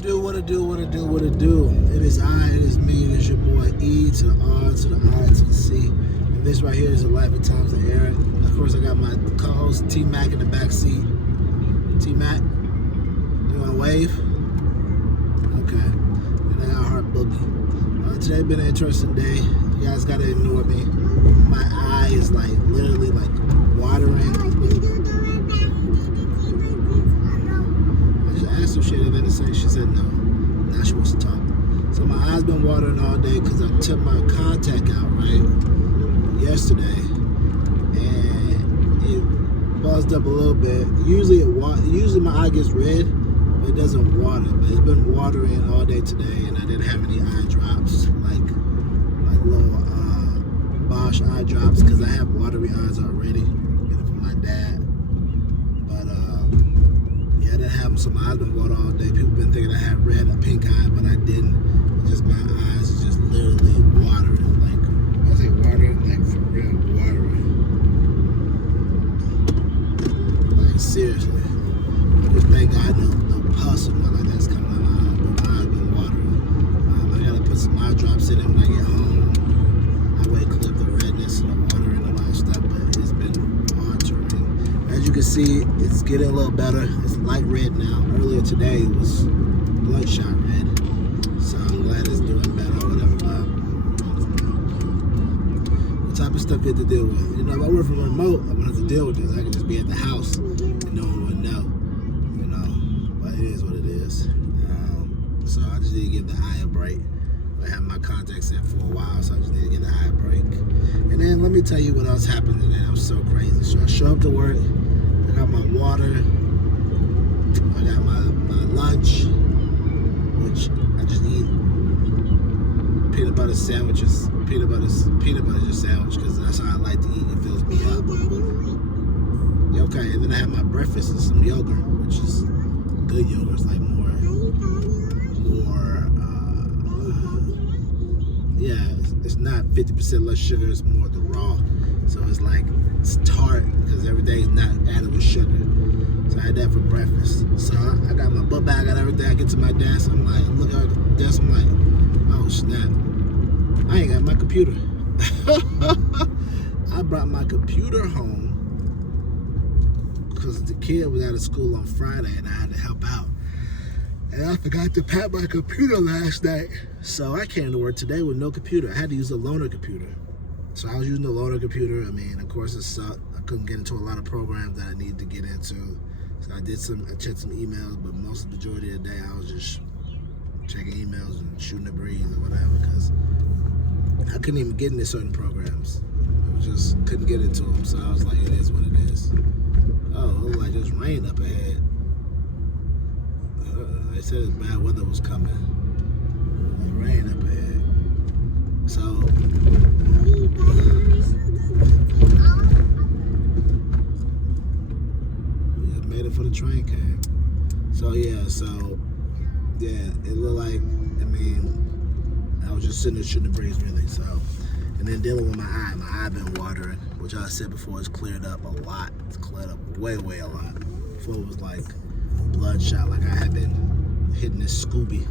What it do? It is me, it is your boy E to the R to the I to the C. And this right here is the life of times of Eric. Of course, I got my co-host T-Mac in the back seat. T-Mac, you want to wave? Okay. And I got Heart Boogie. Today been an interesting day. You guys gotta ignore me. My eye is like literally like watering. I just asked her shit and then she said no. Now she wants to talk. So my eye's been watering all day because I took my contact out right yesterday, and it buzzed up a little bit. Usually my eye gets red, but it doesn't water. But it's been watering all day today, and I didn't have any eye drops, like little Bosch eye drops, because I have watery eyes already, from my dad. But yeah, I didn't have them, so my eyes been water all day. People been thinking I had red and pink eye, but I didn't. It's just my eyes is just literally watering. Like, I say watering, like for real watering. Like seriously. Just thank God no pus or nothing like that's coming out of my eye, but my eyes been watering. I gotta put some eye drops in it when I get home. I wait clip the redness and the watering and all that stuff, but it's been watering. As you can see, it's getting a little better. It's light red now. Earlier today it was bloodshot red. So I'm glad it's doing better or whatever, but what type of stuff you have to deal with. You know, if I work from remote, I wouldn't have to deal with this. I could just be at the house and no one would know, you know, but it is what it is. So I just need to give the eye a break. I had my contacts in for a while, so I just need to give the eye a break. And then let me tell you what else happened today. That was so crazy. So I show up to work, I got my water, I got my lunch, which I just eat peanut butter sandwiches, peanut butter just sandwich, because that's how I like to eat. It fills me up. Yeah, okay, and then I have my breakfast and some yogurt, which is good yogurt. It's like more, yeah, it's not 50% less sugar, it's more the raw. So it's like, it's tart, because every day is not added with sugar. So I had that for breakfast. So I got my book bag, I got everything. I get to my desk, I'm like, look at the desk, I'm like, oh snap, I ain't got my computer. I brought my computer home because the kid was out of school on Friday and I had to help out. And I forgot to pack my computer last night. So I came to work today with no computer. I had to use a loaner computer. So I was using the loaner computer. I mean, of course it sucked. I couldn't get into a lot of programs that I needed to get into. So I checked some emails, but most of the majority of the day I was just checking emails and shooting the breeze or whatever, because I couldn't even get into certain programs. I just couldn't get into them. So I was like, it is what it is. Oh, it looked like there's rain up ahead. They said bad weather was coming. Rain up ahead. So yeah, made it for the train came. So yeah, it looked like, I mean, I was just sitting there shooting the breeze really. So, and then dealing with my eye been watering, which I said before, it's cleared up a lot. It's cleared up way a lot. Before it was like bloodshot, like I had been hitting this Scooby,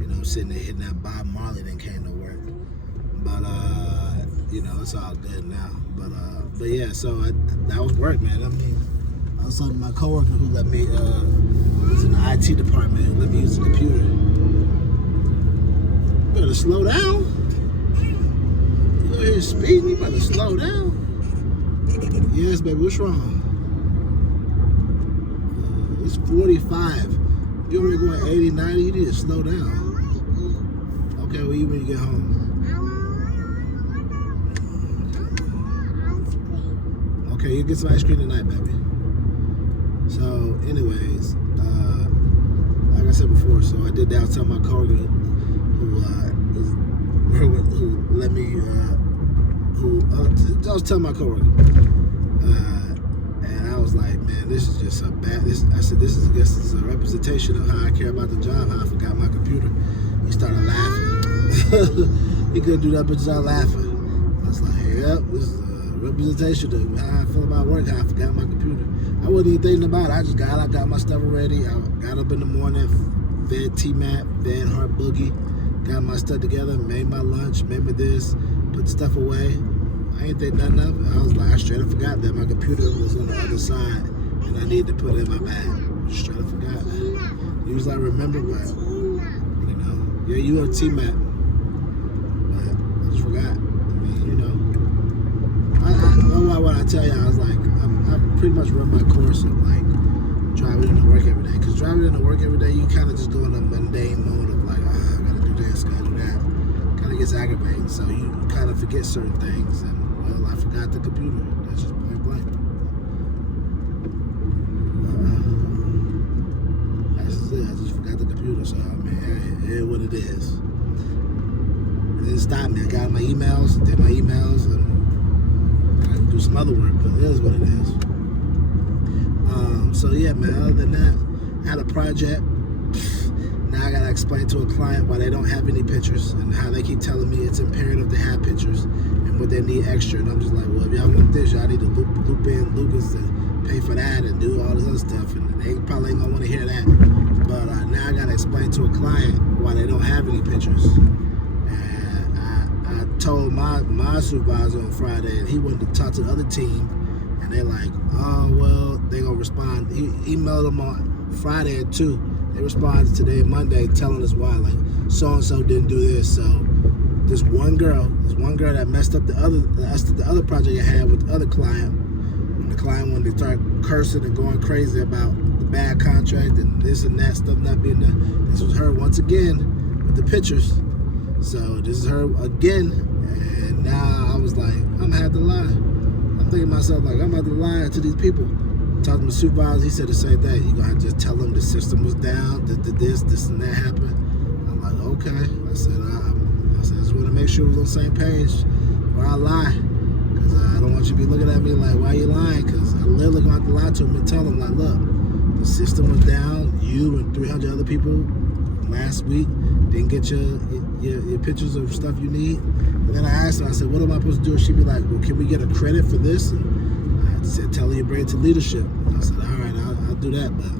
you know, sitting there hitting that Bob Marley, then came to work. But you know, it's all good now. But yeah, so that was work, man. I mean, I was talking to my coworker who let me, was in the IT department, who let me use the computer. You better slow down. You out here speeding, you better slow down. Yes, baby, what's wrong? It's 45. You already going 80, 90, you need to slow down. Okay, well, you when you get home. Okay, you get some ice cream tonight, baby. So, anyways, like I said before, so I did that. I was telling my coworker who let me, I was telling my coworker, and I was like, man, this is just a bad, I said, this is a representation of how I care about the job, how I forgot my computer. He started laughing. He couldn't do that, but started laughing. I was like, yep, this is a representation of how I feel about work, how I forgot my computer. I wasn't even thinking about it. I just got my stuff ready. I got up in the morning, fed T-Mat, fed Heart Boogie, got my stuff together, made my lunch, made my this, put stuff away. I ain't think nothing of it. I was like, I straight up forgot that my computer was on the other side and I needed to put it in my bag. Straight up forgot. Usually I remember, but you know, yeah, you on T-Mat, but I just forgot. I mean, you know, what I tell you, I was like, I pretty much run my course of like driving into work every day. Because driving into work every day, you kind of just go in a mundane mode of like, I gotta do this, gotta do that. Kind of gets aggravating, so you kind of forget certain things. And well, I forgot the computer. That's just point blank. That's just it. I just forgot the computer. So I mean, it is what it is. It didn't stop me. I got my emails, did my emails, and I can do some other work. But it is what it is. So yeah, man. Other than that, I had a project. Now I gotta explain to a client why they don't have any pictures and how they keep telling me it's imperative to have pictures and what they need extra. And I'm just like, well, if y'all want this, y'all need to loop in Lucas to pay for that and do all this other stuff. And they probably ain't gonna want to hear that. But now I gotta explain to a client why they don't have any pictures. And I told my supervisor on Friday, and he wanted to talk to the other team. And they're like, oh, well, they gonna respond. He emailed them on Friday at 2. They responded today, Monday, telling us why, like, so-and-so didn't do this. So this one girl that messed up the other project I had with the other client, when the client wanted to start cursing and going crazy about the bad contract and this and that stuff not being done. This was her once again with the pictures. So this is her again. And now I was like, I'm gonna have to lie. I'm thinking to myself, like, I'm about to lie to these people. Talked to my supervisor, he said the same thing. You gotta just tell them the system was down, this and that happened. I'm like, okay. I said, I just want to make sure we're on the same page or I lie. Because I don't want you to be looking at me like, why are you lying? Because I literally going to have to lie to them and tell them, like, look, the system was down. You and 300 other people last week didn't get your pictures of stuff you need. And then I asked her, I said, what am I supposed to do? She'd be like, well, can we get a credit for this? And I said, tell her you bring it to leadership. I said, all right, I'll do that. But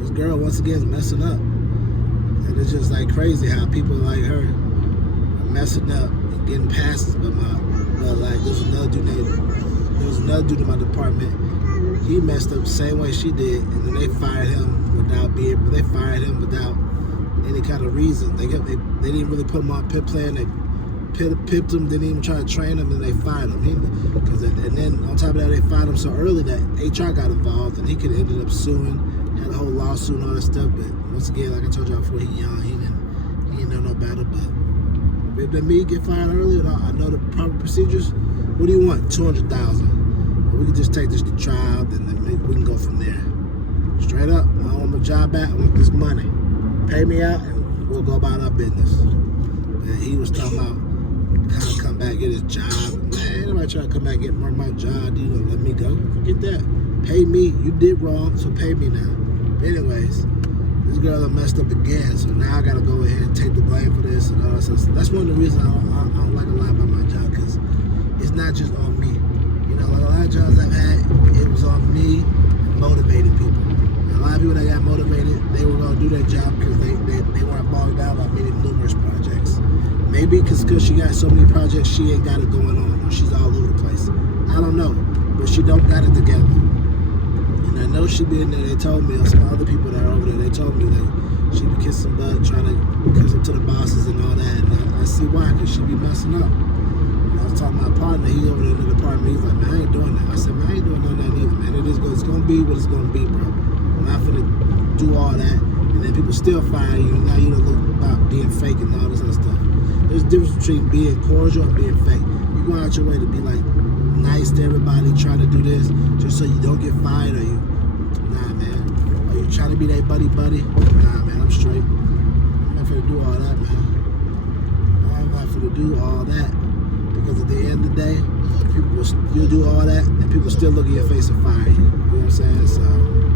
this girl, once again, is messing up. And it's just like crazy how people like her are messing up and getting passes. But like, there was another dude in my department. He messed up the same way she did, and then they fired him without any kind of reason. They didn't really put him on pit plan. They pipped him, didn't even try to train him, and they fired him. And then on top of that, they fired him so early that HR got involved, and he could have ended up suing, had a whole lawsuit and all that stuff. But once again, like I told y'all before, he young, he didn't know no better. But if me get fired early, and I know the proper procedures, what do you want? $200,000. We can just take this to trial, then we can go from there. Straight up, I want my job back. I want this money. Pay me out, and we'll go about our business. And he was talking about kind of come back, get his job. Man, anybody try to come back, get more of my job, you know, let me go. Forget that. Pay me. You did wrong, so pay me now. But anyways, this girl done messed up again, so now I got to go ahead and take the blame for this and all that stuff. That's one of the reasons I don't like a lot about my job, because it's not just on me. You know, like a lot of jobs I've had, it was on me motivating people. And a lot of people that got motivated, they were going to do their job because they weren't bogged down by many numerous projects. Maybe because she got so many projects, she ain't got it going on, or she's all over the place. I don't know, but she don't got it together. And I know she be in there, they told me, or some other people that are over there, they told me that she be kissing butt, trying to kiss up to the bosses and all that. And I see why, because she be messing up. And I was talking to my partner, he over there in the department, he's like, man, I ain't doing that. I said, man, I ain't doing none of that either, man. It's going to be what it's going to be, bro. I'm not finna do all that. And then people still fire you, and now you don't look about being fake and all this other stuff. There's a difference between being cordial and being fake. You go out your way to be like nice to everybody, trying to do this just so you don't get fired, or you, nah, man. Are you trying to be that buddy? Nah, man, I'm straight. I'm not finna do all that, man. I'm not finna do all that, because at the end of the day, you'll do all that, and people still look at your face and fire you. You know what I'm saying? So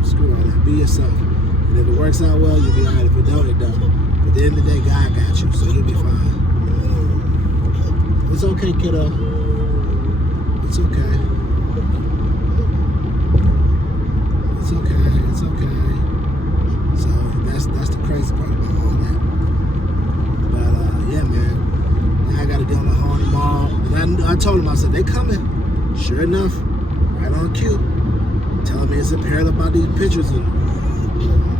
screw all that. Be yourself. And if it works out well, you'll be alright. If it don't, it don't. But at the end of the day, God got you, so you'll be fine. It's okay, kiddo. It's okay. It's okay. So that's I told him, I said, they coming. Sure enough, right on cue, telling me it's imperative about these pictures, and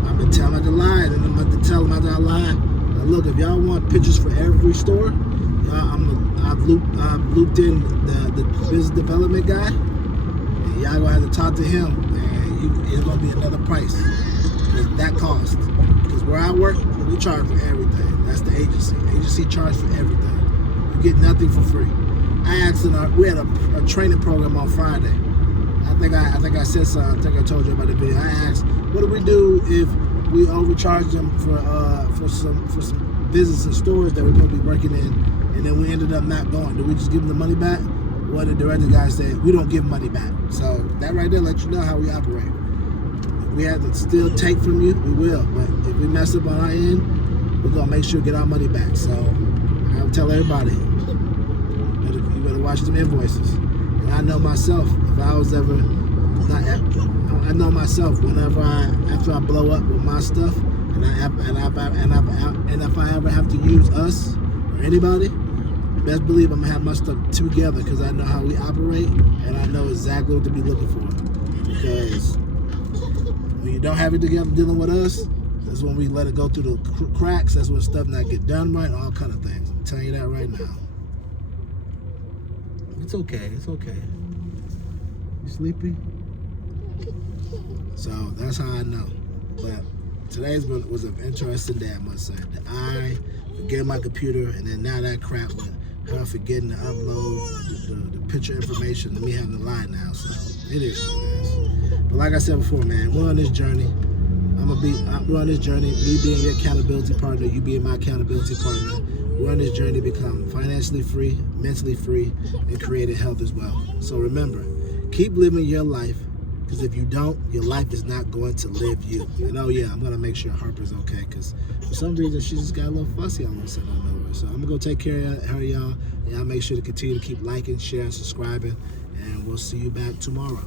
I've been telling them to lie, and I'm about to tell them after I lie. Now look, if y'all want pictures for every store, I've looped in the business development guy, and y'all gonna have to talk to him, and it's gonna be another price. That cost. Because where I work, we charge for everything. That's the agency. Agency charge for everything. You get nothing for free. I asked we had a training program on Friday. I think I said something. I think I told you about the video. I asked, what do we do if we overcharge them for some business and stores that we're going to be working in, and then we ended up not going? Do we just give them the money back? Well, the director guy said we don't give money back. So that right there lets you know how we operate. If we have to still take from you, we will. But if we mess up on our end, we're going to make sure to get our money back. So I'll tell everybody, you better watch them invoices. And I know myself, if I was ever, I know myself, after I blow up with my stuff, and if I ever have to use us or anybody, best believe I'm gonna have my stuff together, because I know how we operate, and I know exactly what to be looking for. Because when you don't have it together dealing with us, that's when we let it go through the cracks. That's when stuff not get done right, all kind of things. I'm telling you that right now. It's okay. It's okay. You sleepy? So that's how I know. But today's was an interesting day, I must say. I forget my computer, and then now that crap with her forgetting to upload the picture information, and me having to lie now. So it is what it is. But like I said before, man, we're on this journey. We're on this journey. Me being your accountability partner, you being my accountability partner. We're on this journey to become financially free, mentally free, and creating health as well. So remember, keep living your life, because if you don't, your life is not going to live you. And oh yeah, I'm going to make sure Harper's okay, because for some reason she just got a little fussy all of a sudden out of nowhere. So I'm going to go take care of her, y'all. And y'all make sure to continue to keep liking, sharing, subscribing, and we'll see you back tomorrow.